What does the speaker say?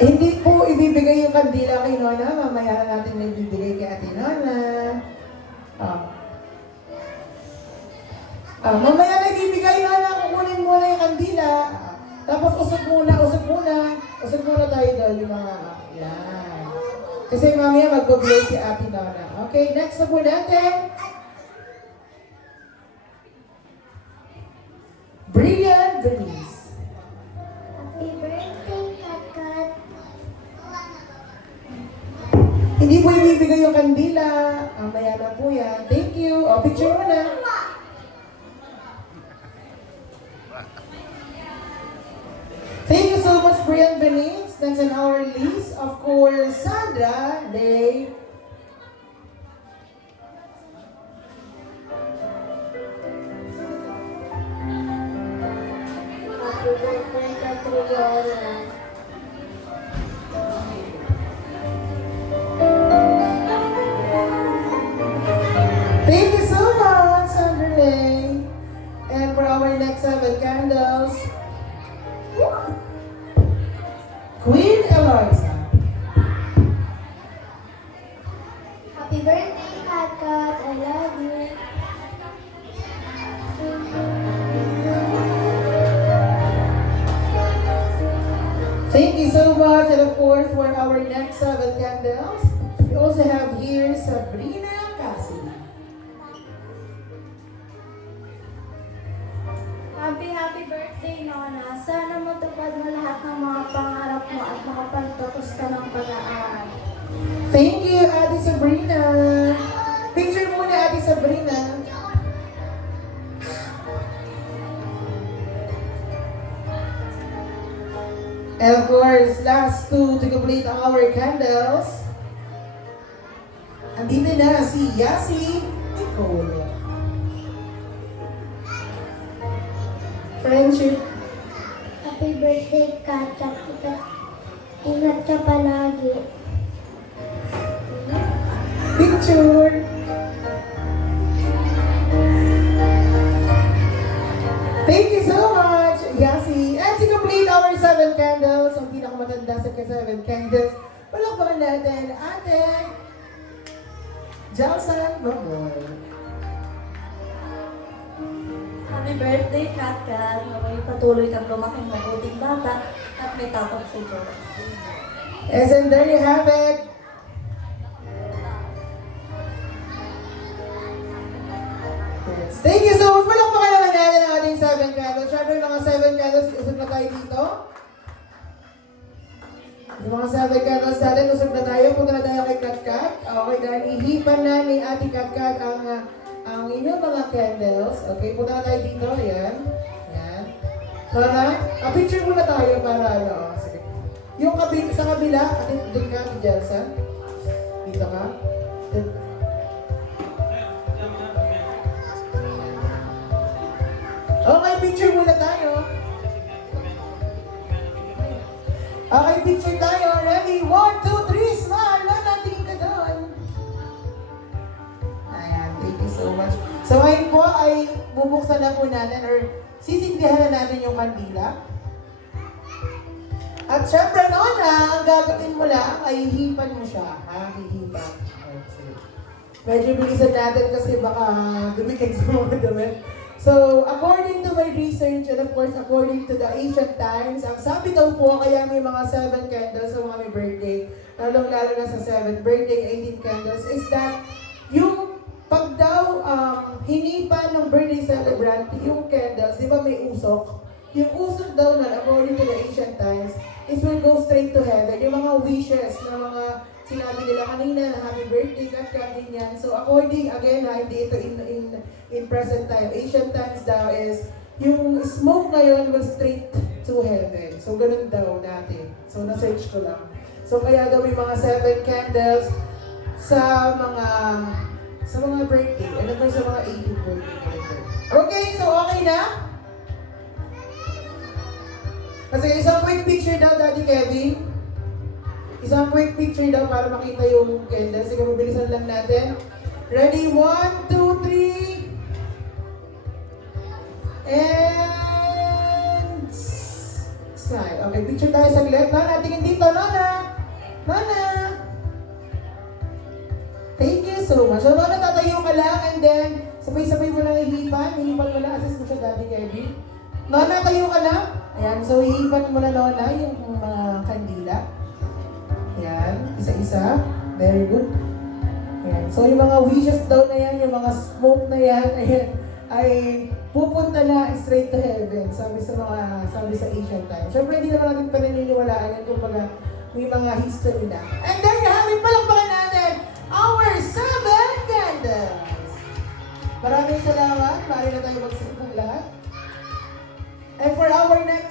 Hindi po ibibigay yung kandila kay Nona. Mamaya na natin may ibibigay kay Ate Nona. Ah. Mamaya na ibibigay Nona. Kukunin muna yung kandila. Tapos usog muna. Usog muna tayo daw yung mga... Yan. Kasi mamaya mag-blow si Ate Nona. Okay, next na po natin. Brian Denise. Happy birthday, Kakat. Hindi po ibibigay yung kandila. Mamaya na po yan. Thank you. O, picture mo na. Thank you so much, Brian Denise. That's on our list. Of course, Sandra Day. Happy birthday, Catriona. Thank you so much, Sandra Day. And for our next 7 candles, Queen Eloisa. Happy birthday, Kakat. I love you. Thank you so much. And of course, for our next 7 candles, we also have here Sabrina Cassidy. Happy birthday, Nona. Sana matupad mo lahat ng mga pangarap mo at makapagtapos ka ng pag-aaral. Thank you, Ate Sabrina. Picture muna, Ate Sabrina. And of course, last two to complete our candles. Andito na si Yasi Nicole. Friendship. Happy birthday, Kakat. Ingat ka palagi. Picture. Thank you so much, Yasi. And to complete our 7 candles, ang pinakamatanda sa 7 candles, palakpakan natin, Ate Jalsan Mamoy. Happy birthday, Kat. Naway patuloy kang lumaking mabuting bata at may tapang sa Diyos. Yes, and there you have it. Yes. Thank you so much. Palakpakan naman natin ang ating 7 candles. Siyempre, mga 7 candles, usap na tayo dito. Yung mga 7 candles natin, usap na tayo. Punta na tayo kay Katkat. Okay, dahil ihipan na ni Ate Katkat ang inyong mga candles. Okay, punta na tayo dito. Ayan. Ayan. Para, picture muna tayo para ano. Sige. Yung sa kabila, doon ka, Ate Jelsa. Dito ka. Okay, picture muna tayo. Okay, picture tayo. Ready? 1, 2, 3, smile! Wala, tingin ka doon. Ayan, thank you so much. So ngayon po ay bubuksan na po natin or sisindihan na natin yung kandila. At syempre noon ang gagawin mo lang ay hihipan mo siya. Ha? Hihipan. Okay, sige. Medyo bilisan natin kasi baka dumikit sa mga damit. So, according to my research and of course, according to the Asian Times, ang sabi daw po kaya may mga 7 candles sa mga may birthday, lalong-lalo na sa 7th birthday, 18 candles, is that yung pag daw hinipan ng birthday celebrant, yung candles, di ba may usok? Yung usok daw na, according to the Asian Times, is will go straight to heaven. Yung mga wishes na mga sinabi nila kanina na happy birthday, kat ganyan. So according, again ha, hindi ito in present time. Asian times daw is, yung smoke ngayon will straight to heaven. So ganun daw natin. So na-search ko lang. So kaya daw may mga 7 candles sa mga birthday. Ano ba sa mga 18th birthday? Okay, so okay na? Kasi isang quick picture daw, Daddy Kevin. Isang quick picture daw para makita yung candles. Sige, mabilisan lang natin. Ready? 1, 2, 3. And... Smile. Okay, picture tayo saglit. Nona, tingin dito, Nona! Nona! Thank you so much. So, Nona, tatayo ka lang and then sabay-sabay mo lang ihipan. Ihipan mo lang. Assist mo siya, Daddy Kevin. Nona, tayo ka lang. Ayan, so ihipan mo na, Nona, yung mga kandila. Ayan, isa-isa. Very good. Ayan. So, yung mga wishes daw na yan, yung mga smoke na yan, ayan, ay pupunta na straight to heaven, sabi sa Asian Times. Siyempre, hindi naman natin pananiniwalaan yan, kumbaga, may mga history na. And there you have it, palakpakan natin, our 7 candles! Maraming salamat, maaari na tayo magsimpong lahat. And for our next